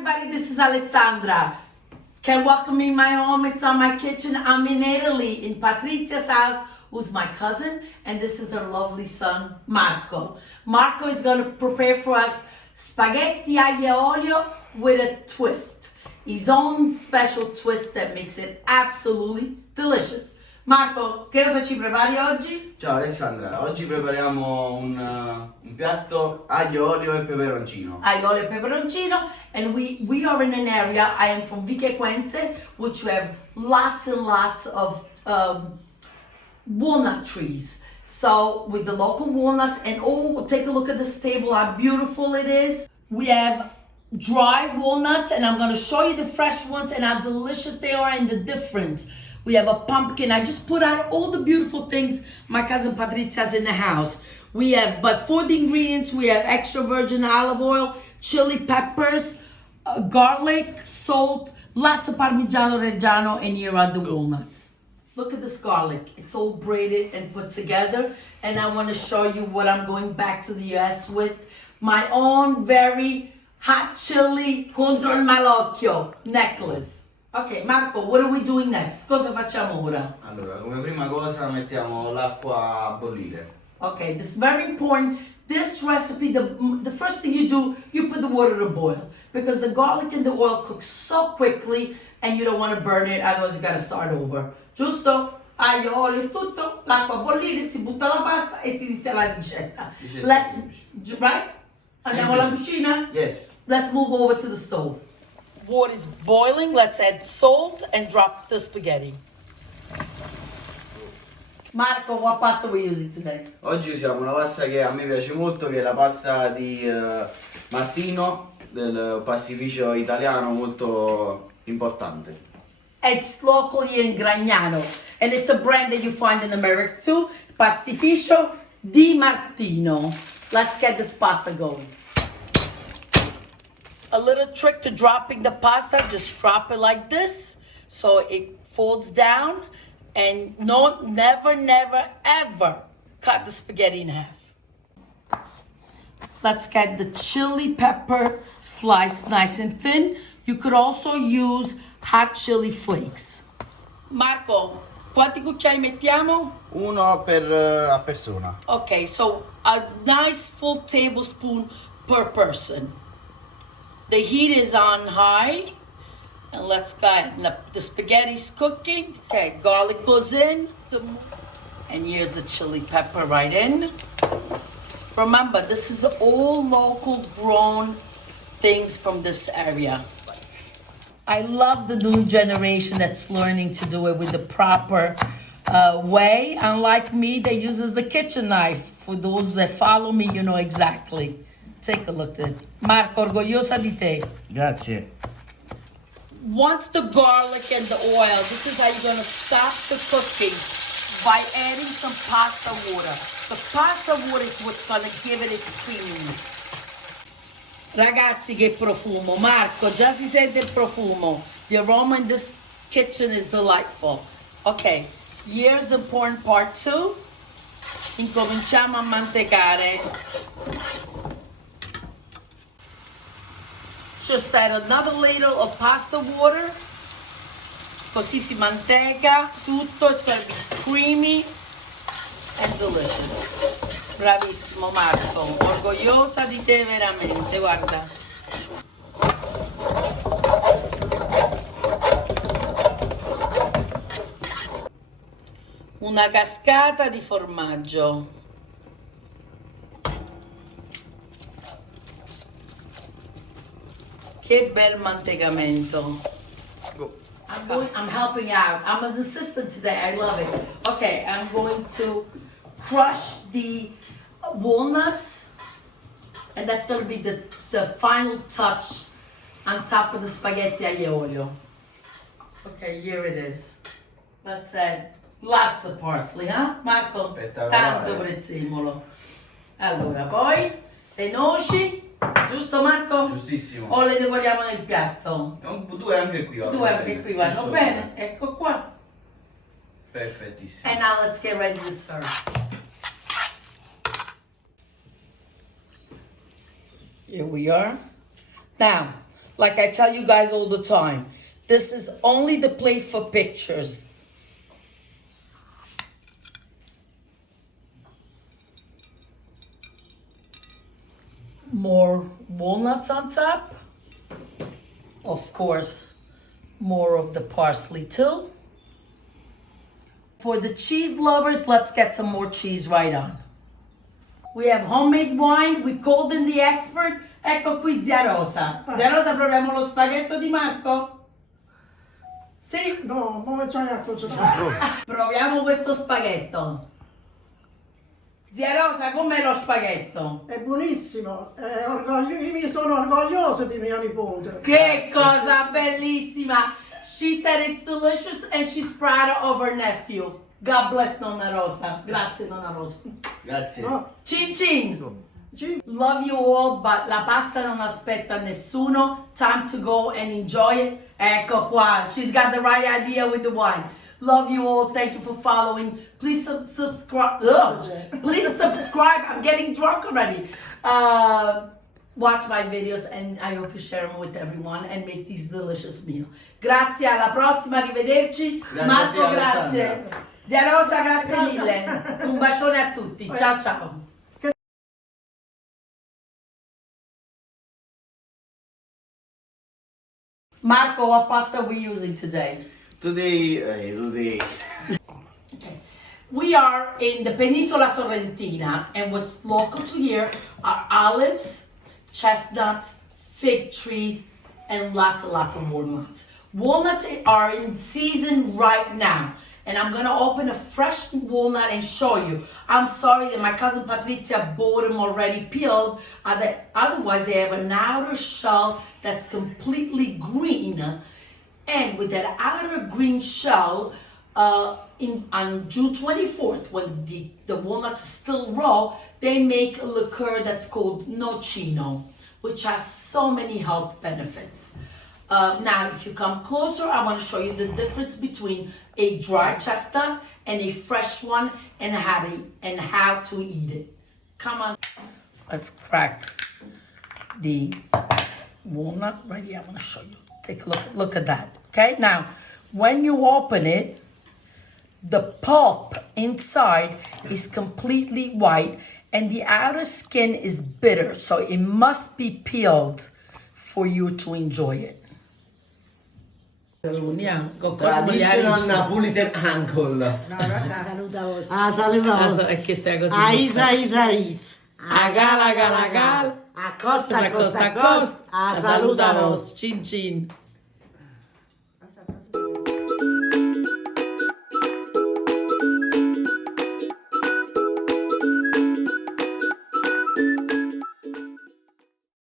everybody, this is Alessandra. Can welcome me in my home, it's not my kitchen. I'm in Italy, in Patrizia's house, who's my cousin, and this is her lovely son, Marco. Marco is gonna prepare for us spaghetti aglio olio with a twist. His own special twist that makes it absolutely delicious. Marco, che cosa ci prepari oggi? Ciao Alessandra, oggi prepariamo un piatto aglio, olio e peperoncino. Aglio, olio, e peperoncino, and we are in an area, I am from Vic Equense, which we have lots and lots of walnut trees. So with the local walnuts, and take a look at this table, how beautiful it is. We have dry walnuts, and I'm going to show you the fresh ones and how delicious they are and the difference. We have a pumpkin. I just put out all the beautiful things my cousin Patrizia's in the house. We have, but for the ingredients, we have extra virgin olive oil, chili peppers, garlic, salt, lots of Parmigiano, Reggiano, and here are the walnuts. Look at this garlic. It's all braided and put together. And I want to show you what I'm going back to the US with. My own very hot chili contro il malocchio necklace. Ok, Marco, what are we doing next? Cosa facciamo ora? Allora, come prima cosa mettiamo l'acqua a bollire. Okay, this is very important. This recipe, the first thing you do, you put the water to boil because the garlic and the oil cook so quickly and you don't want to burn it, otherwise you got to start over. Giusto? Aglio, olio e tutto, l'acqua a bollire, si butta la pasta e si inizia la ricetta. Right? Andiamo alla cucina? Yes. Let's move over to the stove. Water is boiling, let's add salt and drop the spaghetti. Marco, what pasta are we using today? Oggi usiamo una pasta che a me piace molto, che è la pasta di Martino, del pastificio italiano molto importante. It's local here in Reggiano, and it's a brand that you find in America too, Pastificio di Martino. Let's get this pasta going. A little trick to dropping the pasta, just drop it like this so it folds down, and never ever cut the spaghetti in half. Let's get the chili pepper sliced nice and thin. You could also use hot chili flakes. Marco, quanti cucchiai mettiamo? Uno a persona. Okay, so a nice full tablespoon per person. The heat is on high, and let's go ahead. The spaghetti's cooking. Okay, garlic goes in, and here's the chili pepper right in. Remember, this is all local grown things from this area. I love the new generation that's learning to do it with the proper way. Unlike me, that uses the kitchen knife. For those that follow me, you know exactly. Take a look at it. Marco, orgogliosa di te. Grazie. Once the garlic and the oil, this is how you're gonna stop the cooking by adding some pasta water. The pasta water is what's gonna give it its creaminess. Ragazzi, che profumo. Marco, già si sente il profumo. The aroma in this kitchen is delightful. Okay, here's the important part too. Incominciamo a mantecare. Just add another ladle of pasta water, così si manteca tutto. It's going to be creamy and delicious. Bravissimo Marco, orgogliosa di te veramente, guarda. Una cascata di formaggio. Che bel mantecamento. I'm helping out. I'm an assistant today. I love it. Okay, I'm going to crush the walnuts, and that's going to be the final touch on top of the spaghetti aglio olio. Okay, here it is. Let's add lots of parsley, huh? Marco? Tanto prezzemolo. Allora, poi le noci. Giusto Marco? Giustissimo. O le decoriamo nel piatto? Due anche qui. Due anche qui vanno bene. Ecco qua. Perfettissimo. And now let's get ready to serve. Here we are. Now, like I tell you guys all the time, this is only the plate for pictures. More walnuts on top. Of course, more of the parsley too. For the cheese lovers, let's get some more cheese right on. We have homemade wine. We called in the expert. Ecco qui zia Rosa. Zia Rosa, proviamo lo spaghetto di Marco? Sì? No, come c'hai a cucinare? Proviamo questo spaghetto. Zia Rosa, com'è lo spaghetto? È buonissimo, io sono orgoglioso di mia nipote. Che cosa bellissima! She said it's delicious and she's proud of her nephew. God bless Nonna Rosa. Grazie Nonna Rosa. Grazie. No, Cin cin! Love you all, but la pasta non aspetta nessuno. Time to go and enjoy it. Ecco qua, she's got the right idea with the wine. Love you all. Thank you for following. Please subscribe. Please subscribe. I'm getting drunk already. Watch my videos and I hope you share them with everyone and make these delicious meals. Grazie, alla prossima, arrivederci. Grazie Marco, a te, grazie. Alessandra. Zia Rosa, grazie mille. Un bacione a tutti. Ciao ciao. Marco, what pasta are we using today? Today. We are in the Penisola Sorrentina, and what's local to here are olives, chestnuts, fig trees, and lots of walnuts. Walnuts are in season right now, and I'm gonna open a fresh walnut and show you. I'm sorry that my cousin Patrizia bought them already peeled, otherwise they have an outer shell that's completely green, and with that outer green shell, on June 24th, when the walnuts are still raw, they make a liqueur that's called nocino, which has so many health benefits. Now, if you come closer, I want to show you the difference between a dry chestnut and a fresh one, and how to eat it. Come on, let's crack the walnut right here. I want to show you. Take a look at that. Okay, now when you open it, the pulp inside is completely white and the outer skin is bitter, so it must be peeled for you to enjoy it. Traditional Napolitan uncle. ah, salutiamo. A Is. Agal, agal, agal. A costa, A saludaros. Cin cin.